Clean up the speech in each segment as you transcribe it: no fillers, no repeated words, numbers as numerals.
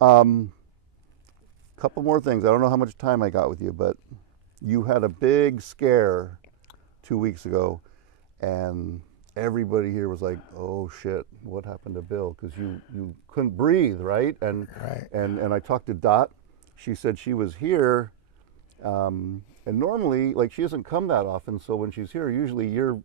Couple more things. I don't know how much time I got with you, but you had a big scare 2 weeks ago, and everybody here was like, "Oh shit, what happened to Bill?" Because you couldn't breathe, right? Right. And I talked to Dot. She said she was here, and normally, like, she doesn't come that often. So when she's here, usually you're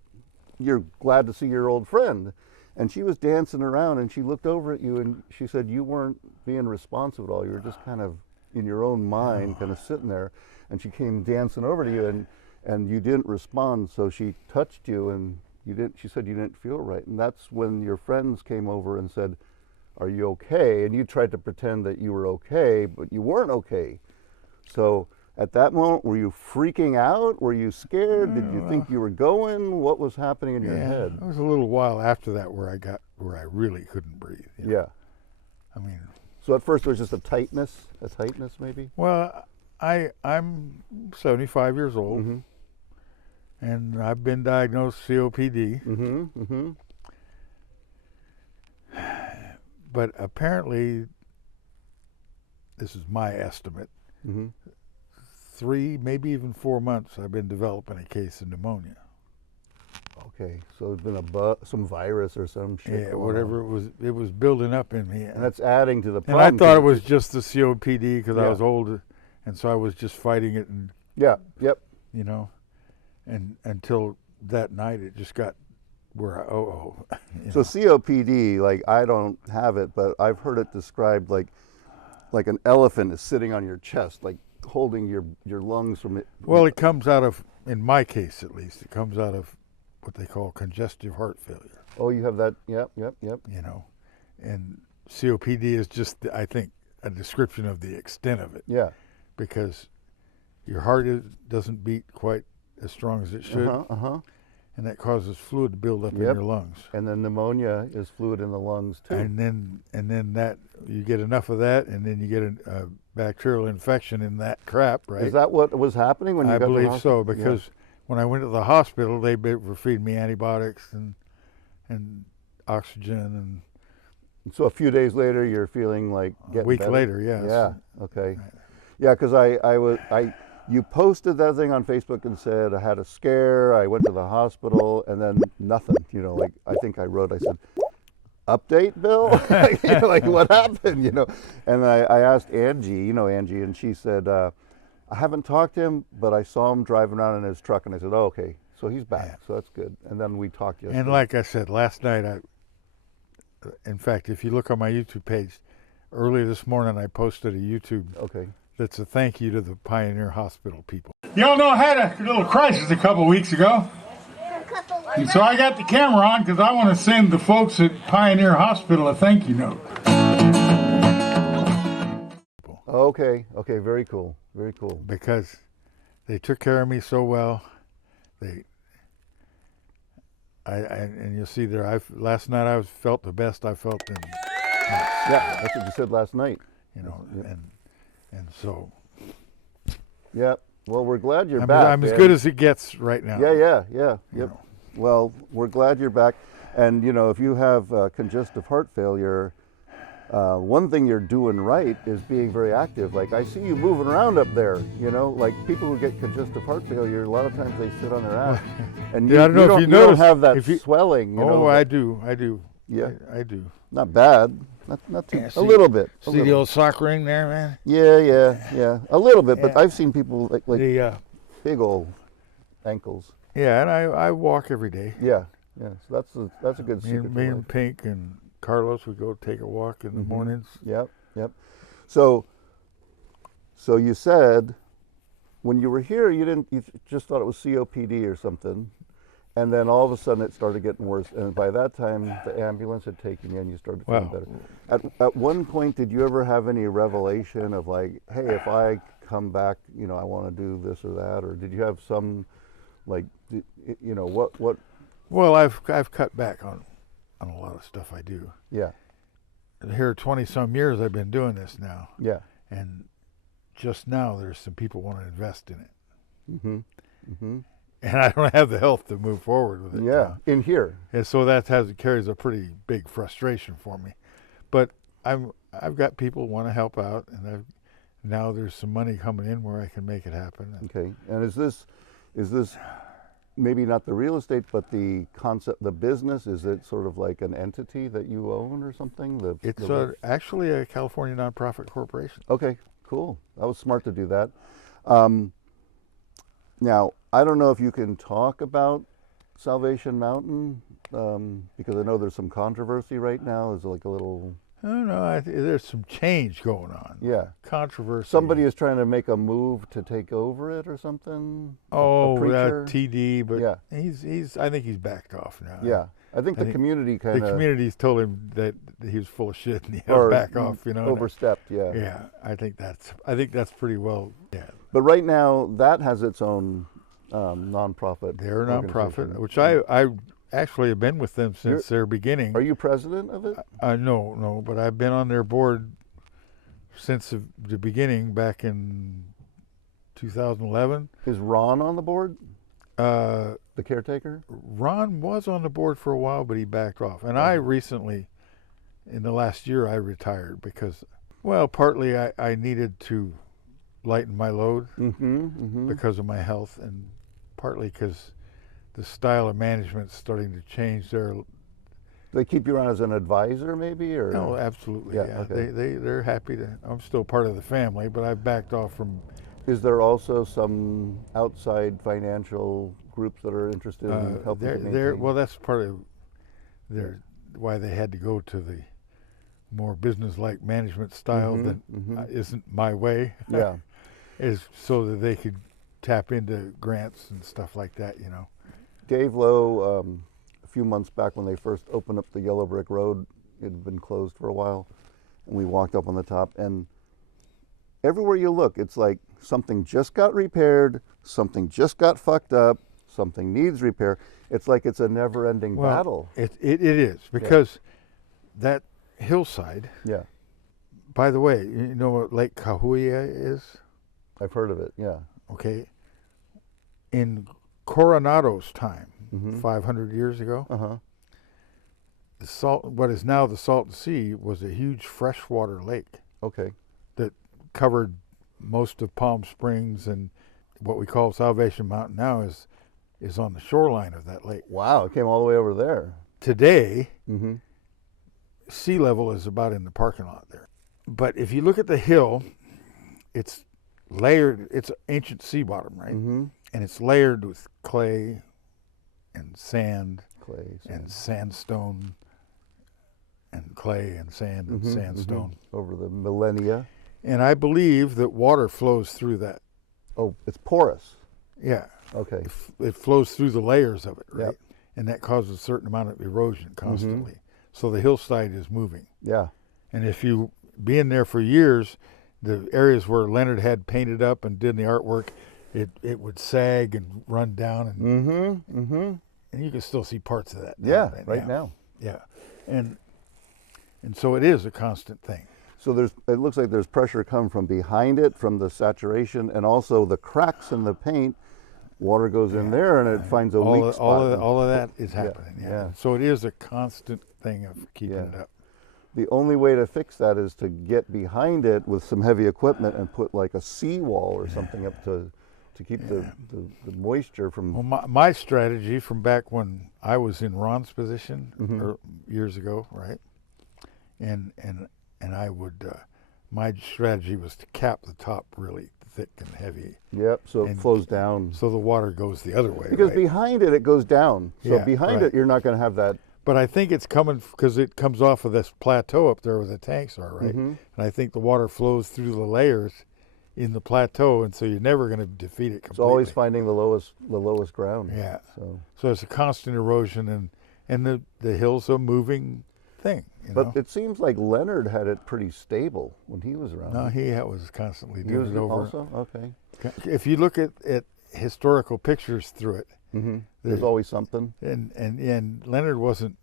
glad to see your old friend. And she was dancing around, and she looked over at you, and she said you weren't being responsive at all. You were just kind of in your own mind, kind of sitting there. And she came dancing over to you, and you didn't respond. So she touched you, and you didn't. She said you didn't feel right, and that's when your friends came over and said, "Are you okay?" And you tried to pretend that you were okay, but you weren't okay. So at that moment, were you freaking out? Were you scared? Did you think you were going? What was happening in your head? It was a little while after that where I really couldn't breathe. You know? Yeah. I mean. So at first it was just a tightness maybe? Well, I'm 75 years old, Mm-hmm. and I've been diagnosed COPD. Mm-hmm. Mm-hmm. But apparently, this is my estimate, Mm-hmm. 3, maybe even 4 months I've been developing a case of pneumonia. Okay, so it's been some virus or some shit. Yeah, whatever it was building up in me. And that's adding to the And problem. I thought it was just the COPD because I Yeah. was old, and so I was just fighting it, and Yeah, yep. you know, and until that night it just got where So COPD, like, I don't have it, but I've heard it described like an elephant is sitting on your chest, like holding your lungs from it. Well, it comes out of, in my case at least, it comes out of what they call congestive heart failure. Oh, you have that? Yep. You know, and COPD is just, I think, a description of the extent of it. Yeah. Because your heart doesn't beat quite as strong as it should, and that causes fluid to build up in your lungs. And then pneumonia is fluid in the lungs too. And then that you get enough of that, and then you get a bacterial infection in that crap, right? Is that what was happening when you got to the believe hospital? so, because when I went to the hospital, they were feeding me antibiotics and oxygen, and so a few days later, you're feeling like getting a week better? later, yes. Yeah. Okay. Yeah, because you posted that thing on Facebook and said I had a scare. I went to the hospital, and then nothing. You know, like I said, update, Bill. You know, like what happened? You know, and I asked Angie, Angie, and she said I haven't talked to him, but I saw him driving around in his truck, and I said, oh, okay, so he's back, so that's good. And then we talked yesterday. And like I said last night, in fact, if you look on my YouTube page, earlier this morning I posted a YouTube. Okay. That's a thank you to the Pioneer Hospital people. Y'all know I had a little crisis a couple weeks ago. And so I got the camera on because I want to send the folks at Pioneer Hospital a thank you note. Okay, very cool. Because they took care of me so well. And you'll see there, last night I felt the best I felt in months. Yeah, that's what you said last night. You know, and so. Yeah. Well, we're glad you're back. I'm as good as it gets right now. Yeah. Yep. know. Well, we're glad you're back. And, if you have congestive heart failure, one thing you're doing right is being very active. Like, I see you moving around up there, like people who get congestive heart failure, a lot of times they sit on their ass. And I don't know if you notice, don't have that swelling. I do. Yeah. I do. Not bad. Not too, See, a little bit. See the old sock ring there, man? Yeah. A little bit, but Yeah. I've seen people like big old ankles. Yeah, and I walk every day. Yeah. So that's a good secret. Me and Pink and Carlos would go take a walk in the mornings. Yep. So you said when you were here, you just thought it was COPD or something, and then all of a sudden it started getting worse. And by that time, the ambulance had taken you, and you started feeling better. At one point, did you ever have any revelation of like, hey, if I come back, I want to do this or that, or did you have some, like, what? Well, I've cut back on a lot of stuff I do. Yeah. Here, 20-some years I've been doing this now. Yeah. And just now there's some people want to invest in it. And I don't have the health to move forward with it. Yeah, in here. And so that carries a pretty big frustration for me. But I've got people want to help out, and now there's some money coming in where I can make it happen. Okay, and is this maybe not the real estate, but the concept, the business? Is it sort of like an entity that you own or something? It's actually a California nonprofit corporation. Okay, cool. That was smart to do that. Now, I don't know if you can talk about Salvation Mountain, because I know there's some controversy right now. There's like a little... I don't know. There's some change going on. Yeah. Controversy. Somebody is trying to make a move to take over it or something. Oh, a preacher. that TD, but yeah. I think he's backed off now. Yeah. I think the community kind of... The community's told him that he was full of shit and he had to back off, you know. Overstepped, yeah. Yeah, I think that's pretty well, yeah. But right now, that has its own nonprofit. They're a nonprofit, which I actually have been with them since their beginning. Are you president of it? No, but I've been on their board since the beginning, back in 2011. Is Ron on the board? The caretaker? Ron was on the board for a while, but he backed off. And I recently, in the last year, I retired because, well, partly I needed to lighten my load because of my health, and partly because the style of management's starting to change. They keep you on as an advisor, maybe, or no? Absolutely, yeah. Okay. They're happy to. I'm still part of the family, but I've backed off from. Is there also some outside financial groups that are interested in helping? Well, that's part of why they had to go to the more business-like management style that isn't my way. Yeah, is so that they could tap into grants and stuff like that, you know. Dave Lowe, a few months back when they first opened up the Yellow Brick Road, it had been closed for a while, and we walked up on the top, and everywhere you look, it's like something just got repaired, something just got fucked up, something needs repair. It's like it's a never-ending battle. It is, because that hillside. Yeah. By the way, you know what Lake Cahuilla is? I've heard of it. Yeah. Okay. In Coronado's time, 500 years ago, what is now the Salton Sea was a huge freshwater lake. Okay. That covered most of Palm Springs, and what we call Salvation Mountain now is on the shoreline of that lake. Wow, it came all the way over there. Today, sea level is about in the parking lot there. But if you look at the hill, it's layered. It's ancient sea bottom, right? And it's layered with clay and sand, and sandstone, and clay and sand and sandstone over the millennia. And I believe that water flows through that. Oh, it's porous. Yeah. Okay. It flows through the layers of it, right? Yep. And that causes a certain amount of erosion constantly. So the hillside is moving. Yeah. And if you being there for years, the areas where Leonard had painted up and did the artwork, it would sag and run down, and and you can still see parts of that. Right now. Yeah, and so it is a constant thing. So it looks like there's pressure coming from behind it, from the saturation, and also the cracks in the paint. Water goes in there, and it finds a weak spot. All of that is happening. Yeah. So it is a constant thing of keeping it up. The only way to fix that is to get behind it with some heavy equipment and put like a seawall or something up to keep the moisture from... Well, my strategy from back when I was in Ron's position years ago, right? And I would, my strategy was to cap the top really thick and heavy. Yep, so it flows down. So the water goes the other way, because right? behind it goes down. So behind it, you're not going to have that... But I think it's coming because it comes off of this plateau up there where the tanks are, right? And I think the water flows through the layers in the plateau, and so you're never going to defeat it completely. It's always finding the lowest ground. Yeah. So it's a constant erosion, and the hill's a moving thing. But it seems like Leonard had it pretty stable when he was around. No, he was constantly doing it over. Also? Okay. If you look at historical pictures through it, there's always something. And Leonard wasn't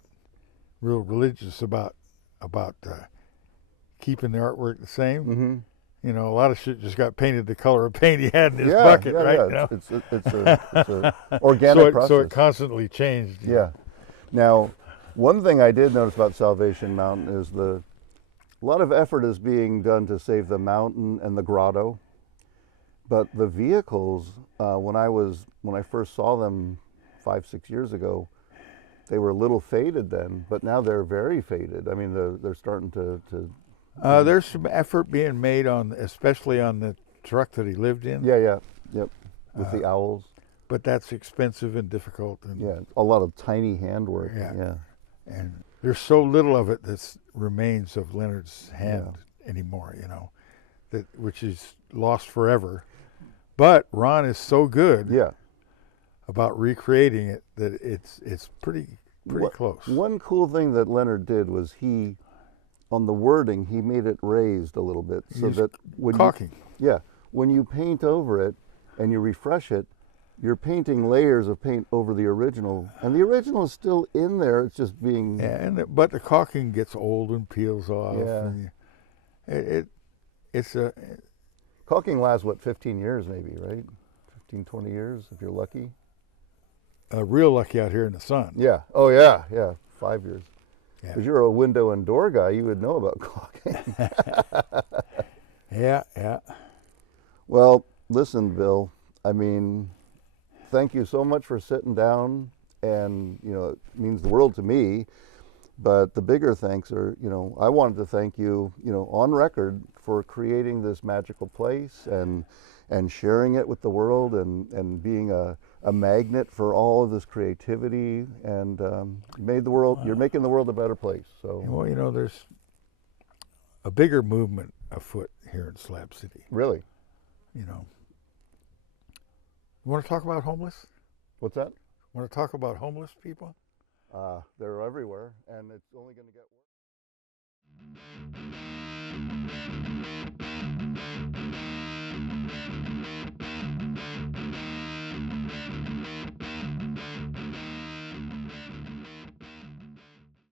real religious about keeping the artwork the same. You know, a lot of shit just got painted the color of paint he had in his bucket, right? Yeah. You know? It's a organic process. So it constantly changed. Yeah. Now, one thing I did notice about Salvation Mountain is a lot of effort is being done to save the mountain and the grotto. But the vehicles, when I first saw them 5-6 years ago, they were a little faded then, but now they're very faded. I mean, they're starting to There's some effort being made especially on the truck that he lived in. yeah, yep, with the owls. But that's expensive and difficult. And, Yeah, a lot of tiny handwork. Yeah. And there's so little of it that remains of Leonard's hand anymore, which is lost forever. But Ron is so good about recreating it that it's pretty close. One cool thing that Leonard did was on the wording, he made it raised a little bit so that when you paint over it and you refresh it, you're painting layers of paint over the original, and the original is still in there. It's just being but the caulking gets old and peels off. Yeah, caulking lasts 15 years maybe, right? 15, 20 years if you're lucky. Real lucky out here in the sun. Yeah. Oh yeah. 5 years. Yeah. Because you're a window and door guy, you would know about caulking. Yeah. Well, listen, Bill. I mean, thank you so much for sitting down, and it means the world to me. But the bigger thanks are, I wanted to thank you, on record for creating this magical place and sharing it with the world and being a magnet for all of this creativity, and you're making the world a better place. So well, there's a bigger movement afoot here in Slab City. Really? You want to talk about homeless? What's that? Want to talk about homeless people? They're everywhere, and it's only going to get worse.